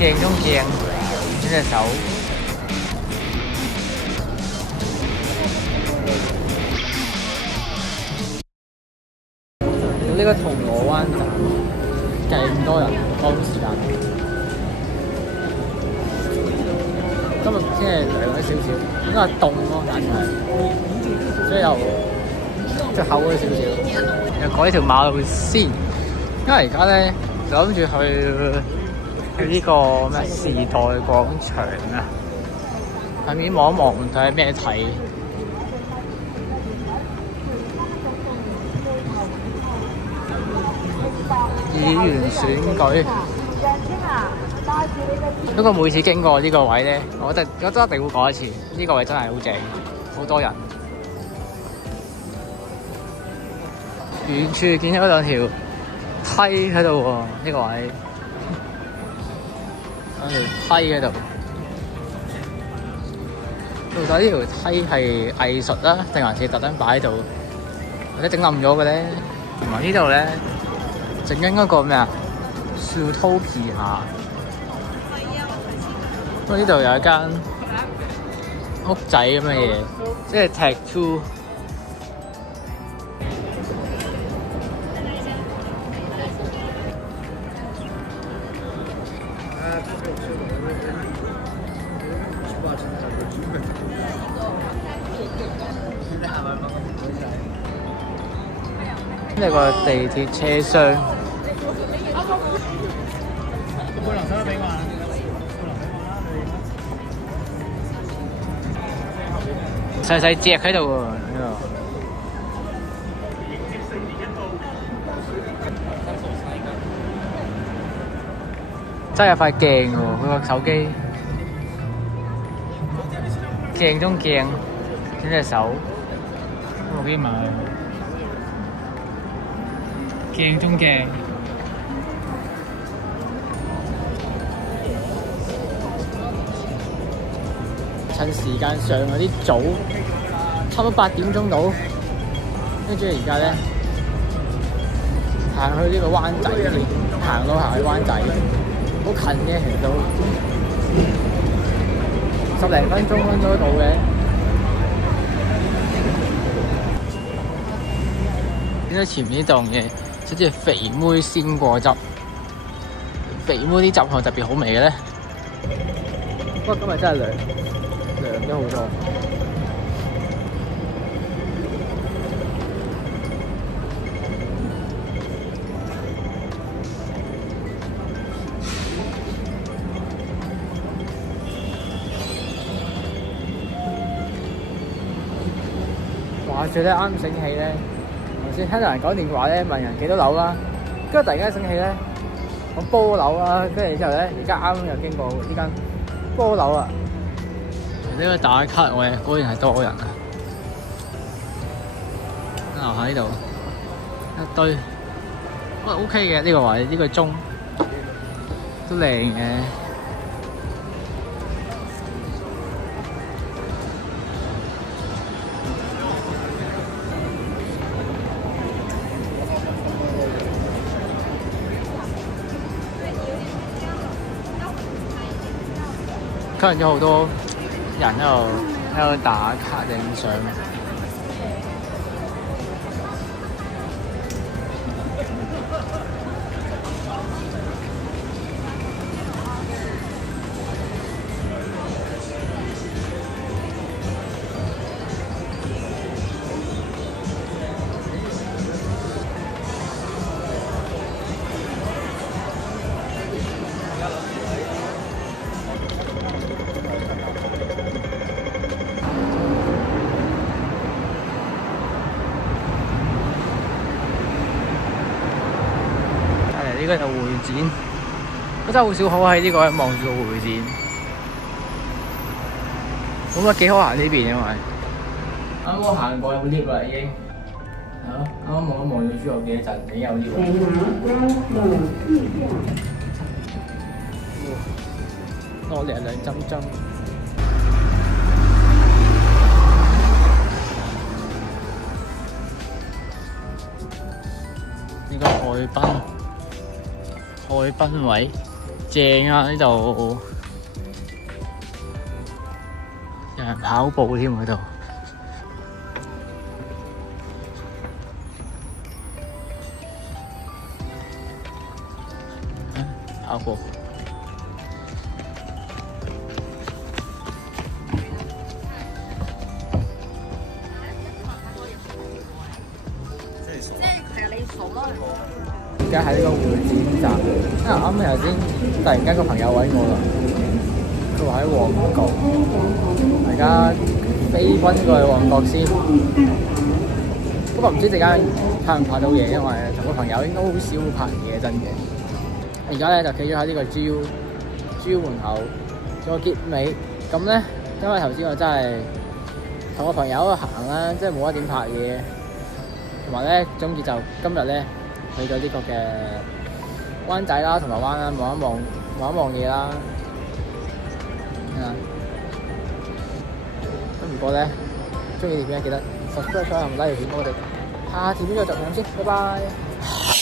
鏡中鏡，呢隻手。呢個銅鑼灣站勁多人，當時間。今日天氣涼咗少少，應該係凍咯，但係所以又即係厚咗少少。又改條馬路先，因為而家咧就諗住去呢個咩時代廣場啊，喺面望一望睇下咩睇。議員選舉，不過每次經過呢個位咧，我覺得一定會講一次，呢個位真係好正，好多人。遠處見到兩條梯喺度喎，呢個位兩條梯喺度。到底呢條梯係藝術啦，定還是特登擺喺度，或者整冧咗嘅咧？同埋呢度咧，整緊嗰個咩啊 ？Zootopia。不過呢度有一間屋仔咁嘅嘢，即係 Tattoo。呢個地鐵車廂，細細隻喺度喎，呢度真係有塊鏡喎，佢個手機鏡中鏡，呢隻手我幾買。鏡中鏡，趁時間上有啲早，差唔多8點鐘到，跟住而家咧行去呢個灣仔，行去灣仔，好近嘅，其實都10零分鐘應該到嘅。見到前面呢檔嘢？好似肥妹鮮果汁，肥妹啲汁係咪特別好味嘅咧？不過今日真係涼咗好多。話説咧，啱醒起咧。先聽到人講電話咧，問人幾多樓啦，跟住突然間醒起咧，講波樓啦，跟住之後咧，而家啱又經過呢間波樓啦。呢個打卡位果然係多人啊！樓下呢度一堆，哇 OK 嘅呢個位，呢個鐘都靚嘅。吸引咗好多人喺度打卡影相。呢個就會展，我真係好少可喺呢個望住個會展，咁啊幾好行呢邊，因為啱啱行過有 lift 啦已經，啱啱望一望咗侏羅紀一陣，已經有 lift 啦。落嚟兩針針。呢個海濱位，正啊！呢度有人跑步添喺度，跑步。而家喺呢個會展站，因為啱頭先突然間個朋友揾我啦，佢話喺旺角，而家飛奔過去旺角先。不過唔知陣間拍唔拍到嘢，因為同個朋友應該好少會拍嘢真嘅。而家咧就企咗喺呢個 G.U 門口做個結尾。咁咧，因為頭先我真係同個朋友去行啦，即係冇乜點拍嘢。同埋咧，總之就今日咧去咗呢個嘅灣仔啦、銅鑼灣啦，望一望嘢啦。咁唔過咧，中意條片記得 subscribe 同 like 條片，我哋下條片再續上先，拜拜。